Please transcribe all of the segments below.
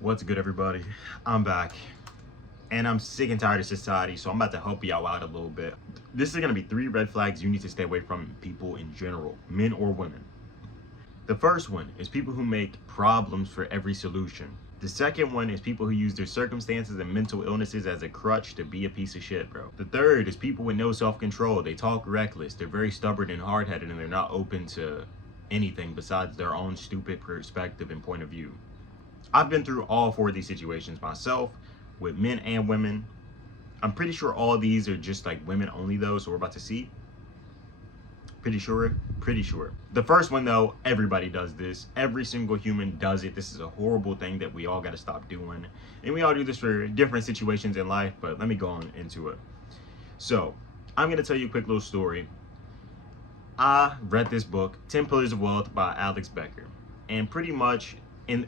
What's good, everybody? I'm back, and I'm sick and tired of society, so I'm about to help y'all out a little bit. This is gonna be 3 red flags you need to stay away from people in general, men or women. The first one is people who make problems for every solution. The second one is people who use their circumstances and mental illnesses as a crutch to be a piece of shit, bro. The third is people with no self-control. They talk reckless, they're very stubborn and hard-headed, and they're not open to anything besides their own stupid perspective and point of view. I've been through all 4 of these situations myself, with men and women. I'm pretty sure all of these are just like women only though, so we're about to see. Pretty sure. The first one though, everybody does this. Every single human does it. This is a horrible thing that we all got to stop doing. And we all do this for different situations in life, but let me go on into it. So, I'm going to tell you a quick little story. I read this book, 10 Pillars of Wealth by Alex Becker. And pretty much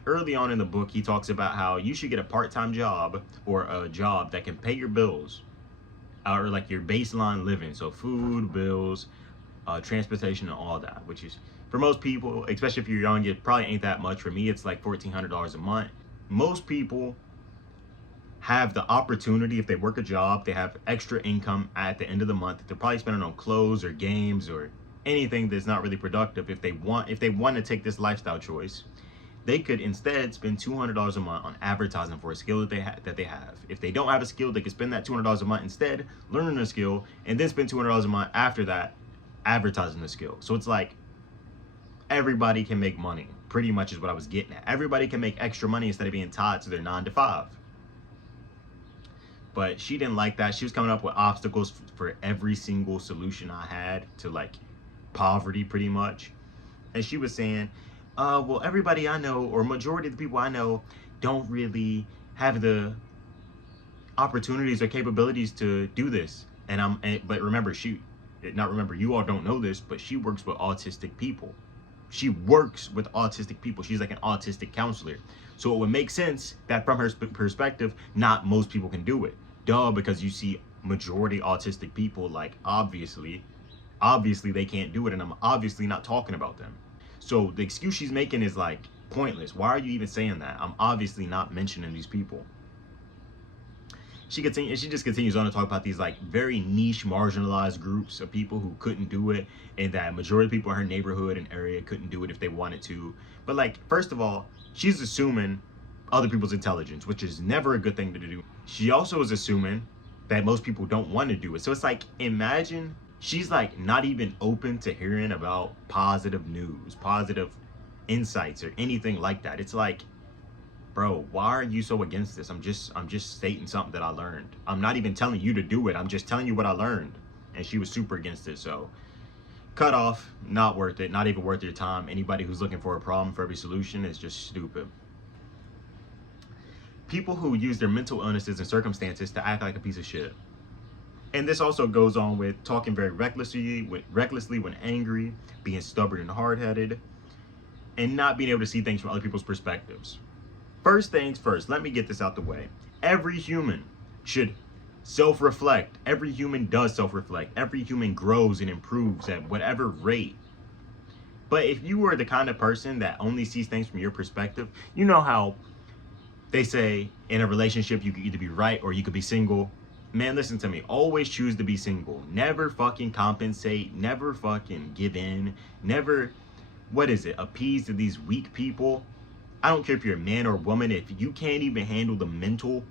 early on in the book, he talks about how you should get a part-time job or a job that can pay your bills or like your baseline living. So food, bills, transportation, and all that, which is for most people, especially if you're young, it probably ain't that much. For me, it's like $1,400 a month. Most people have the opportunity, if they work a job, they have extra income at the end of the month. They're probably spending on clothes or games or anything that's not really productive. If they want to take this lifestyle choice, they could instead spend $200 a month on advertising for a skill that they have. If they don't have a skill, they could spend that $200 a month instead learning a skill, and then spend $200 a month after that advertising the skill. So it's like everybody can make money, pretty much is what I was getting at. Everybody can make extra money instead of being tied to their 9 to 5. But she didn't like that. She was coming up with obstacles for every single solution I had to like poverty, pretty much. And she was saying, well, everybody I know, or majority of the people I know, don't really have the opportunities or capabilities to do this. But remember, you all don't know this, but she works with autistic people. She's like an autistic counselor. So it would make sense that from her perspective, not most people can do it. Duh, because you see majority autistic people, like obviously they can't do it, and I'm obviously not talking about them. So the excuse she's making is like pointless. Why are you even saying that? I'm obviously not mentioning these people. She just continues on to talk about these like very niche, marginalized groups of people who couldn't do it, and that majority of people in her neighborhood and area couldn't do it if they wanted to. But like, first of all, she's assuming other people's intelligence, which is never a good thing to do. She also is assuming that most people don't want to do it. So it's like, imagine she's like not even open to hearing about positive news, positive insights, or anything like that. It's like, bro, why are you so against this? I'm just stating something that I learned. I'm not even telling you to do it. I'm just telling you what I learned. And she was super against it. So cut off, not worth it, not even worth your time. Anybody who's looking for a problem for every solution is just stupid. People who use their mental illnesses and circumstances to act like a piece of shit. And this also goes on with talking very recklessly when angry, being stubborn and hard-headed, and not being able to see things from other people's perspectives. First things first, let me get this out the way. Every human should self-reflect. Every human does self-reflect. Every human grows and improves at whatever rate. But if you are the kind of person that only sees things from your perspective, you know how they say in a relationship you could either be right or you could be single. Man, listen to me. Always choose to be single. Never fucking compensate. Never fucking give in. Never, appease to these weak people. I don't care if you're a man or a woman. If you can't even handle the mental,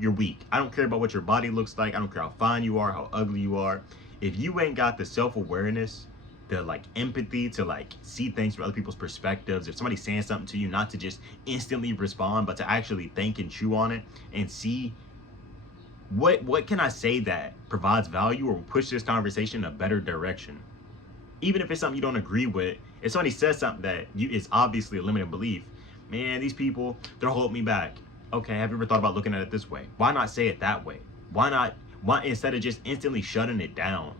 you're weak. I don't care about what your body looks like. I don't care how fine you are, how ugly you are. If you ain't got the self-awareness, the like empathy to like see things from other people's perspectives, if somebody's saying something to you, not to just instantly respond, but to actually think and chew on it and see what can I say that provides value or push this conversation in a better direction. Even if it's something you don't agree with, if somebody says something that is obviously a limited belief, man, these people, they're holding me back. Okay, have you ever thought about looking at it this way? Why not say it that way? Why instead of just instantly shutting it down?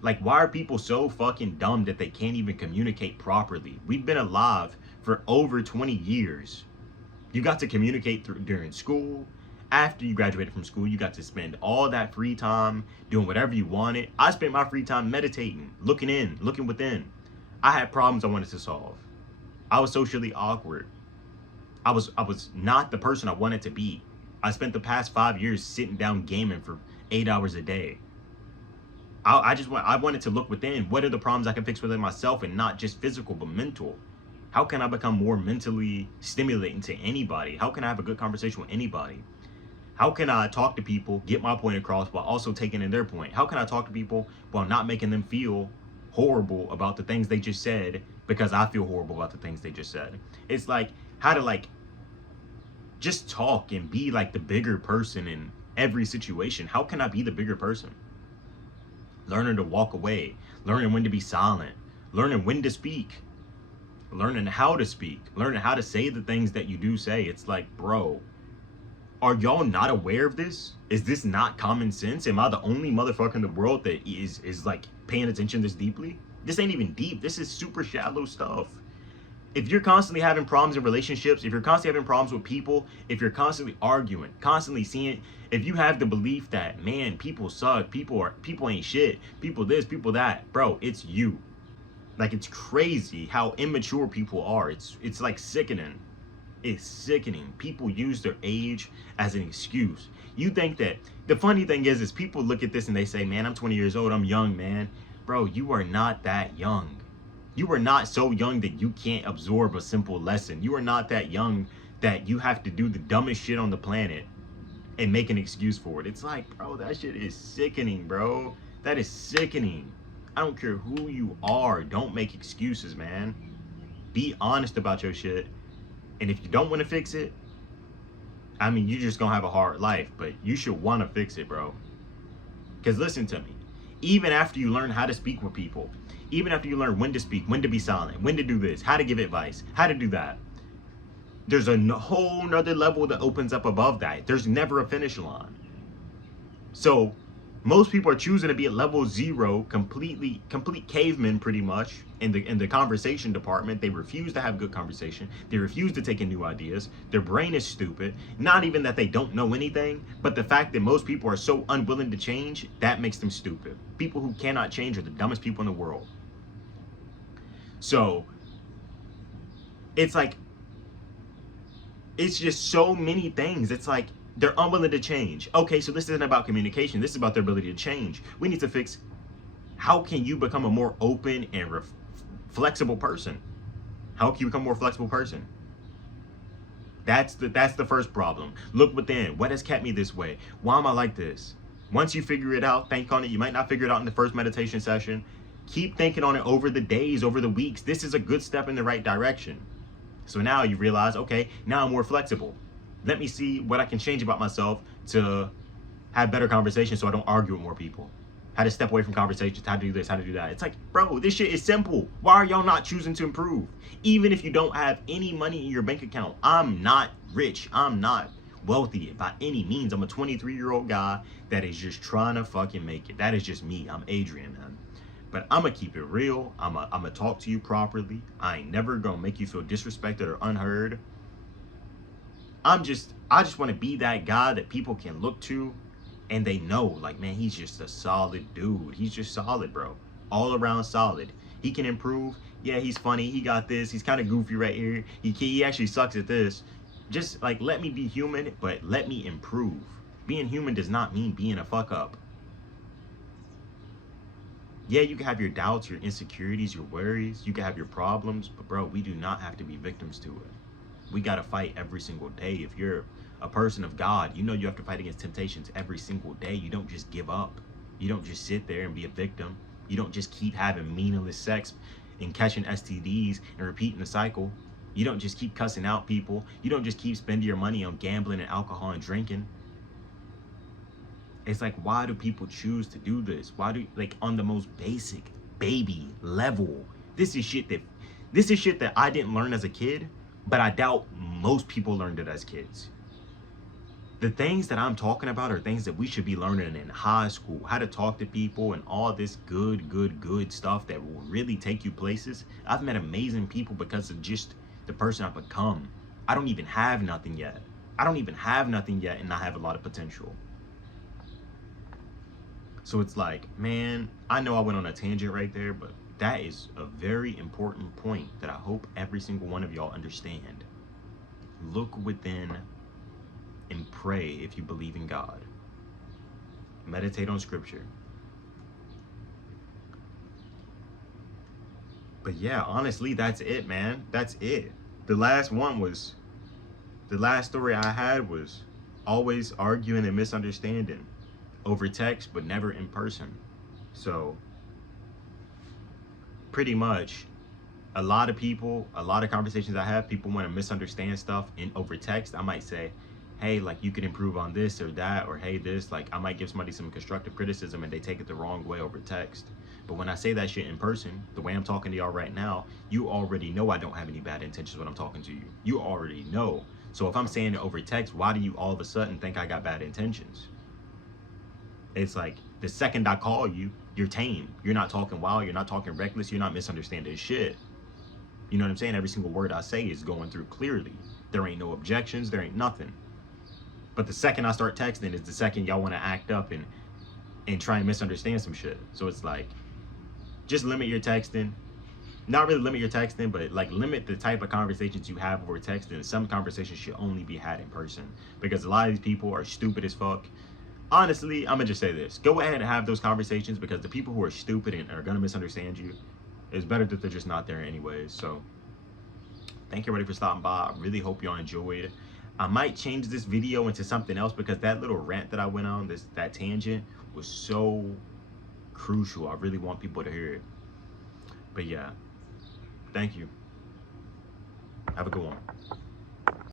Like, why are people so fucking dumb that they can't even communicate properly? We've been alive for over 20 years. You got to communicate during school. After you graduated from school, you got to spend all that free time doing whatever you wanted. I spent my free time meditating, looking within. I had problems I wanted to solve. I was socially awkward. I was not the person I wanted to be. I spent the past 5 years sitting down gaming for 8 hours a day. I wanted to look within. What are the problems I can fix within myself, and not just physical but mental? How can I become more mentally stimulating to anybody? How can I have a good conversation with anybody? How can I talk to people, get my point across while also taking in their point? How can I talk to people while not making them feel horrible about the things they just said because I feel horrible about the things they just said? It's like how to like just talk and be like the bigger person in every situation. How can I be the bigger person? Learning to walk away, learning when to be silent, learning when to speak, learning how to speak, learning how to say the things that you do say. It's like, bro, are y'all not aware of this? Is this not common sense? Am I the only motherfucker in the world that is like paying attention this deeply? This ain't even deep. This is super shallow stuff. If you're constantly having problems in relationships, if you're constantly having problems with people, if you're constantly arguing, constantly seeing, if you have the belief that, man, people suck, people ain't shit, people this, people that, bro, it's you. Like, it's crazy how immature people are. It's like sickening. It's sickening. People use their age as an excuse. You think that, the funny thing is people look at this and they say, man, I'm 20 years old, I'm young, man. Bro, you are not that young. You are not so young that you can't absorb a simple lesson. You are not that young that you have to do the dumbest shit on the planet and make an excuse for it. It's like, bro, that shit is sickening, bro. That is sickening. I don't care who you are. Don't make excuses, man. Be honest about your shit. And if you don't want to fix it, I mean, you're just going to have a hard life. But you should want to fix it, bro. Because listen to me. Even after you learn how to speak with people, even after you learn when to speak, when to be silent, when to do this, how to give advice, how to do that, there's a whole nother level that opens up above that. There's never a finish line. So most people are choosing to be at level 0, complete cavemen pretty much in the conversation department. They refuse to have good conversation. They refuse to take in new ideas. Their brain is stupid. Not even that they don't know anything, but the fact that most people are so unwilling to change, that makes them stupid. People who cannot change are the dumbest people in the world. So it's like, it's just so many things. It's like they're unwilling to change. Okay, so this isn't about communication. This is about their ability to change. We need to fix, how can you become a more open and flexible person? How can you become a more flexible person? That's the first problem. Look within. What has kept me this way? Why am I like this? Once you figure it out, think on it. You might not figure it out in the first meditation session. Keep thinking on it over the days, over the weeks. This is a good step in the right direction. So now you realize, okay, now I'm more flexible. Let me see what I can change about myself to have better conversations so I don't argue with more people. How to step away from conversations, how to do this, how to do that. It's like, bro, this shit is simple. Why are y'all not choosing to improve? Even if you don't have any money in your bank account. I'm not rich. I'm not wealthy by any means. I'm a 23-year-old guy that is just trying to fucking make it. That is just me. I'm Adrian, man. But I'm going to keep it real. I'm going to talk to you properly. I ain't never going to make you feel disrespected or unheard. I just want to be that guy that people can look to and they know, like, man, he's just a solid dude. He's just solid, bro. All around solid. He can improve. Yeah, he's funny. He got this. He's kind of goofy right here. He actually sucks at this. Just, like, let me be human, but let me improve. Being human does not mean being a fuck up. Yeah, you can have your doubts, your insecurities, your worries. You can have your problems. But, bro, we do not have to be victims to it. We got to fight every single day. If you're a person of God, you know you have to fight against temptations every single day. You don't just give up. You don't just sit there and be a victim. You don't just keep having meaningless sex and catching STDs and repeating the cycle. You don't just keep cussing out people. You don't just keep spending your money on gambling and alcohol and drinking. It's like, why do people choose to do this? Why do, like, on the most basic baby level, this is shit that I didn't learn as a kid, but I doubt most people learned it as kids. The things that I'm talking about are things that we should be learning in high school. How to talk to people and all this good stuff that will really take you places. I've met amazing people because of just the person I've become. I don't even have nothing yet. And I have a lot of potential. So it's like, man, I know I went on a tangent right there, but that is a very important point that I hope every single one of y'all understand. Look within and pray if you believe in God. Meditate on scripture. But yeah, honestly, that's it, man. That's it. The last story I had was always arguing and misunderstanding over text, but never in person. So, pretty much, a lot of people, a lot of conversations I have, people want to misunderstand stuff in over text. I might say, hey, like you could improve on this or that, or hey, this, like I might give somebody some constructive criticism and they take it the wrong way over text. But when I say that shit in person, the way I'm talking to y'all right now, you already know I don't have any bad intentions when I'm talking to you. You already know. So if I'm saying it over text, why do you all of a sudden think I got bad intentions? It's like the second I call you, you're tame. You're not talking wild. You're not talking reckless. You're not misunderstanding shit. You know what I'm saying? Every single word I say is going through clearly. There ain't no objections. There ain't nothing. But the second I start texting is the second y'all want to act up and try and misunderstand some shit. So it's like, just limit your texting. Not really limit your texting, but like limit the type of conversations you have over texting. Some conversations should only be had in person because a lot of these people are stupid as fuck. Honestly, I'm gonna just say this: go ahead and have those conversations because the people who are stupid and are gonna misunderstand you, it's better that they're just not there anyways. So thank you everybody for stopping by. I really hope y'all enjoyed. I might change this video into something else because that little rant that I went on, that tangent, was so crucial. I really want people to hear it. But yeah, thank you. Have a good one.